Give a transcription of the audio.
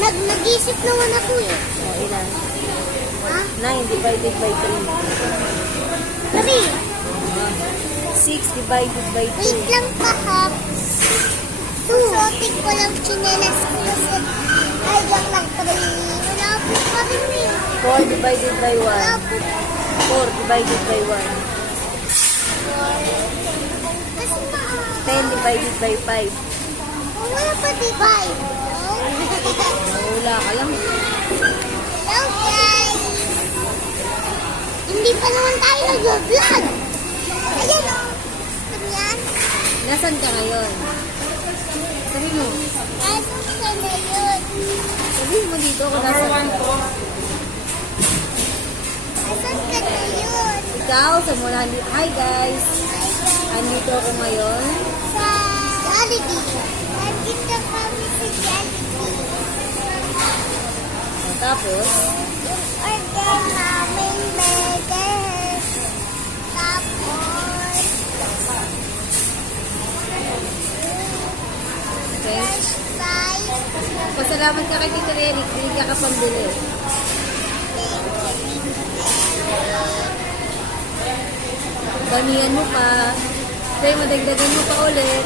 Nag-isip naman ako eh. O, ilan? Ha? 9 divided by 3. 3. 6 divided by 2. Wait lang pa ha. 2. Sotik ko lang chinelas ko kasi. Ay, lang lang 3. Wala po pa rin eh. 4 divided by 1. Wala po. 4 divided by 1. Kasi 10 divided by 5. wala pa divide. Wala ka lang. Hello guys. Hindi pa naman tayo nag-vlog. Ayan o. Ganyan. Nasaan ka ngayon? Sabi mo. Asan ka na yun? Sabi mo dito kung nasaan ka. Asan ka na yun? Ikaw, sa mula. Hi guys. Andito ako ngayon. Sa Jollibee. Nandito kami sa Jollibee. O, tapos, Yung order namin burger. Tapos, okay. french fries. Pasalamat ka kay Tito Eric. Hindi ka kapambili. Damihan mo pa. Kaya madagdagan mo pa ulit.